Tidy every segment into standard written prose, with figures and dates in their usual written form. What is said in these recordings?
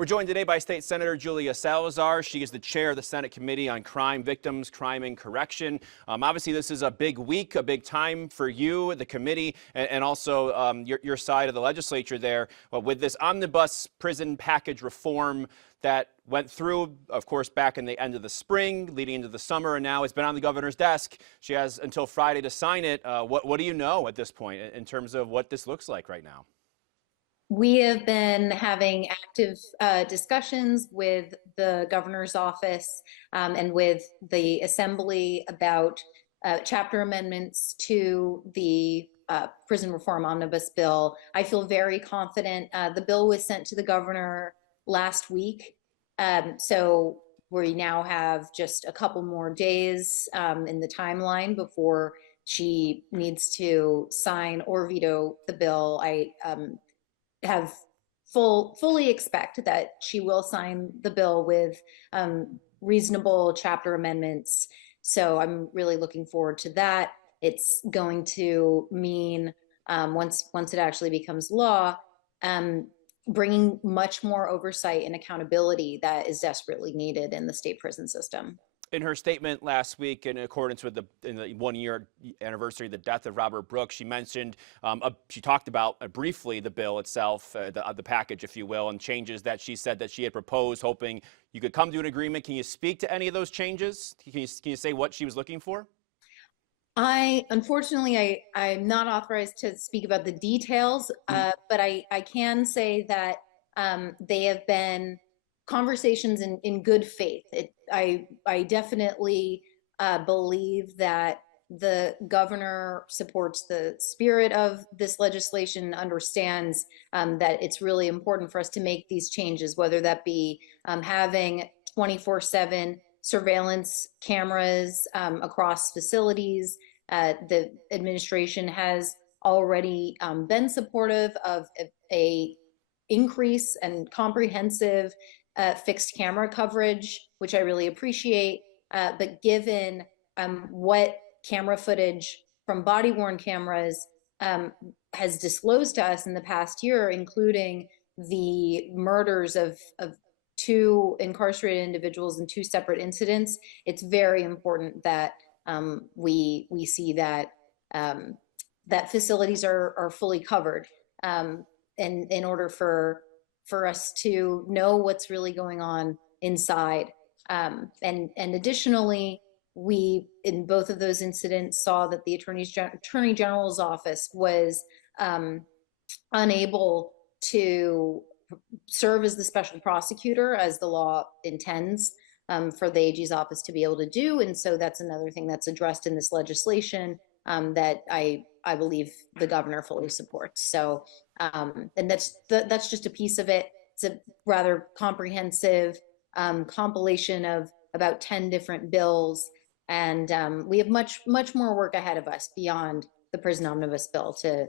We're joined today by State Senator Julia Salazar. She is the chair of the Senate Committee on Crime Victims, Crime and Correction. Obviously, this is a big week, a big time for you, the committee, and also your side of the legislature there with this omnibus prison package reform that went through, of course, back in the end of the spring, leading into the summer, and now it's been on the governor's desk. She has until Friday to sign it. What do you know at this point in terms of what this looks like right now? We have been having active discussions with the governor's office and with the assembly about chapter amendments to the prison reform omnibus bill. I feel very confident. The bill was sent to the governor last week, so we now have just a couple more days in the timeline before she needs to sign or veto the bill. I have fully expect that she will sign the bill with reasonable chapter amendments. So I'm really looking forward to that. It's going to mean once it actually becomes law, bringing much more oversight and accountability that is desperately needed in the state prison system. In her statement last week, in accordance with the 1-year anniversary of the death of Robert Brooks, she mentioned, she talked about briefly the bill itself, the package, if you will, and changes that she said that she had proposed, hoping you could come to an agreement. Can you speak to any of those changes? Can you say what she was looking for? Unfortunately, I'm not authorized to speak about the details, but I can say that they have been conversations in good faith. I definitely believe that the governor supports the spirit of this legislation, understands that it's really important for us to make these changes, whether that be having 24/7 surveillance cameras across facilities. The administration has already been supportive of a increase and comprehensive fixed camera coverage, which I really appreciate. But given what camera footage from body-worn cameras has disclosed to us in the past year, including the murders of 2 incarcerated individuals in 2 separate incidents, it's very important that we see that that facilities are fully covered, and in order for us to know what's really going on inside. And additionally, we, in both of those incidents, saw that the Attorney General's office was unable to serve as the special prosecutor as the law intends for the AG's office to be able to do. And so that's another thing that's addressed in this legislation that I believe the governor fully supports. So, and that's just a piece of it. It's a rather comprehensive compilation of about 10 different bills. And we have much more work ahead of us beyond the prison omnibus bill to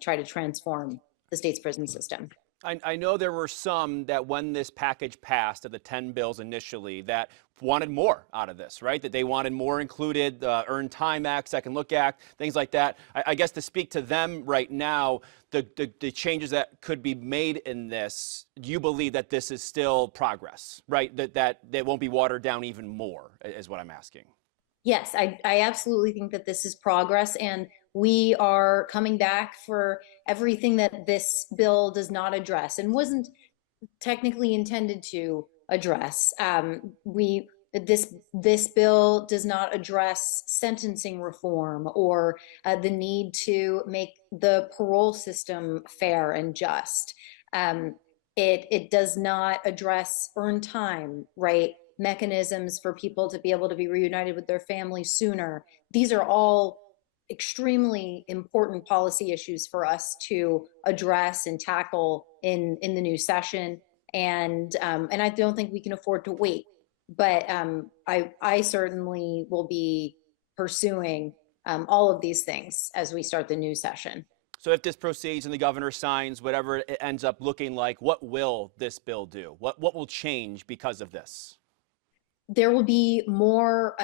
try to transform the state's prison system. I know there were some that when this package passed of the 10 bills initially that wanted more out of this, right? That they wanted more included, Earned Time Act, Second Look Act, things like that. I guess to speak to them right now, the changes that could be made in this, do you believe that this is still progress, right? That won't be watered down even more is what I'm asking. Yes, I absolutely think that this is progress, and we are coming back for everything that this bill does not address and wasn't technically intended to address. This bill does not address sentencing reform or the need to make the parole system fair and just. It does not address earned time, right? Mechanisms for people to be able to be reunited with their families sooner. These are all extremely important policy issues for us to address and tackle in the new session. And I don't think we can afford to wait. But I certainly will be pursuing all of these things as we start the new session. So if this proceeds and the governor signs whatever it ends up looking like, what will this bill do? What will change because of this? There will be more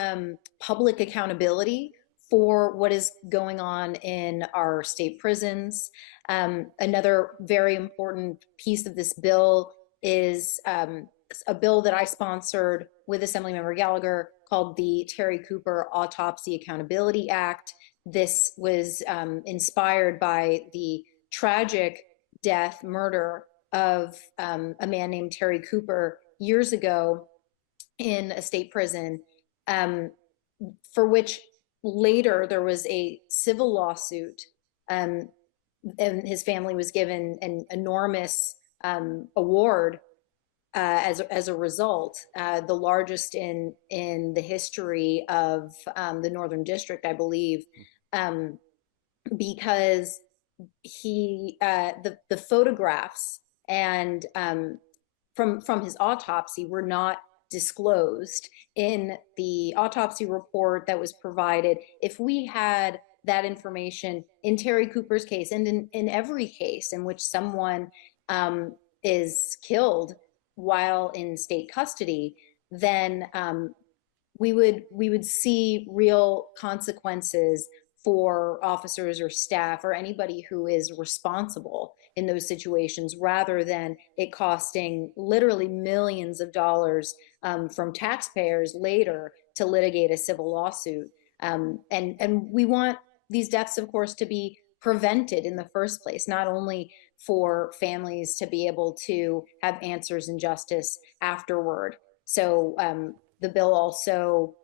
public accountability for what is going on in our state prisons. Another very important piece of this bill is a bill that I sponsored with Assemblymember Gallagher called the Terry Cooper Autopsy Accountability Act. This was inspired by the tragic murder of a man named Terry Cooper years ago in a state prison, for which later there was a civil lawsuit, and his family was given an enormous award as a result, the largest in the history of the Northern District, I believe, because the photographs and from his autopsy were not disclosed in the autopsy report that was provided. If we had that information in Terry Cooper's case, and in every case in which someone is killed while in state custody, then we would see real consequences for officers or staff or anybody who is responsible in those situations, rather than it costing literally millions of dollars from taxpayers later to litigate a civil lawsuit. And we want these deaths, of course, to be prevented in the first place, not only for families to be able to have answers and justice afterward. So the bill also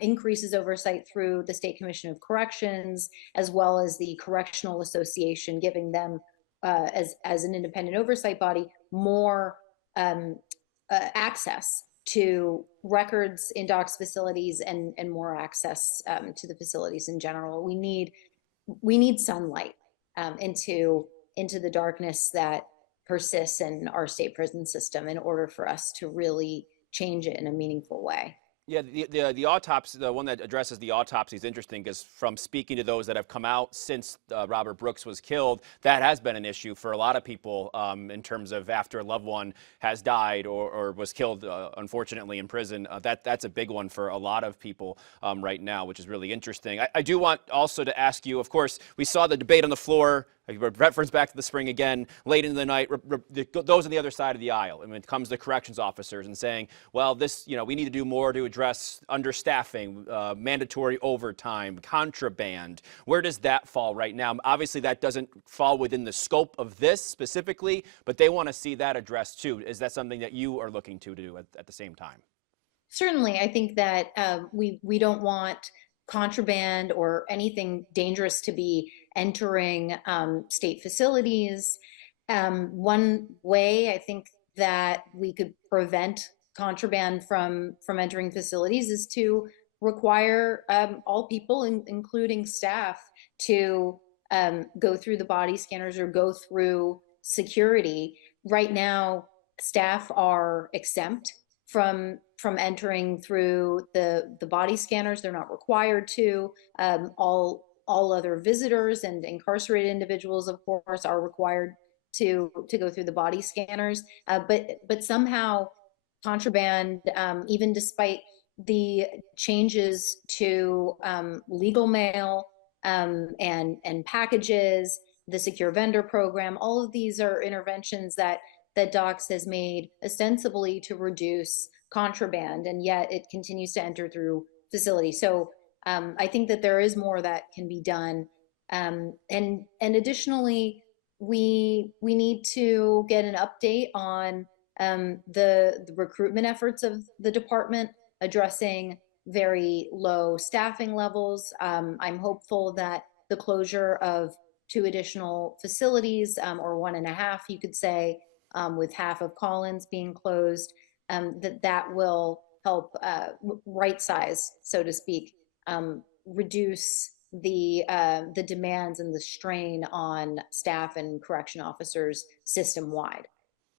increases oversight through the State Commission of Corrections, as well as the Correctional Association, giving them, as an independent oversight body, more access to records in docs facilities and more access to the facilities in general. We need sunlight into the darkness that persists in our state prison system in order for us to really change it in a meaningful way. Yeah, the autopsy, the one that addresses the autopsy, is interesting because from speaking to those that have come out since Robert Brooks was killed, that has been an issue for a lot of people in terms of after a loved one has died or was killed, unfortunately, in prison. That's a big one for a lot of people right now, which is really interesting. I do want also to ask you, of course, we saw the debate on the floor. Reference back to the spring again, late into the night, those on the other side of the aisle. And when it comes to corrections officers and saying, well, this, we need to do more to address understaffing, mandatory overtime, contraband. Where does that fall right now? Obviously, that doesn't fall within the scope of this specifically, but they want to see that addressed too. Is that something that you are looking to do at the same time? Certainly, I think that we don't want contraband or anything dangerous to be entering state facilities. One way I think that we could prevent contraband from entering facilities is to require all people, including staff, to go through the body scanners or go through security. Right now, staff are exempt from entering through the body scanners. They're not required to. All other visitors and incarcerated individuals, of course, are required to go through the body scanners. But somehow contraband, even despite the changes to legal mail and packages, the secure vendor program, all of these are interventions that DOCS has made ostensibly to reduce contraband, and yet it continues to enter through facilities. So I think that there is more that can be done. And additionally, we need to get an update on the recruitment efforts of the department, addressing very low staffing levels. I'm hopeful that the closure of 2 additional facilities, or 1.5, you could say, with half of Collins being closed, that will help right size, so to speak, reduce the demands and the strain on staff and correction officers system wide.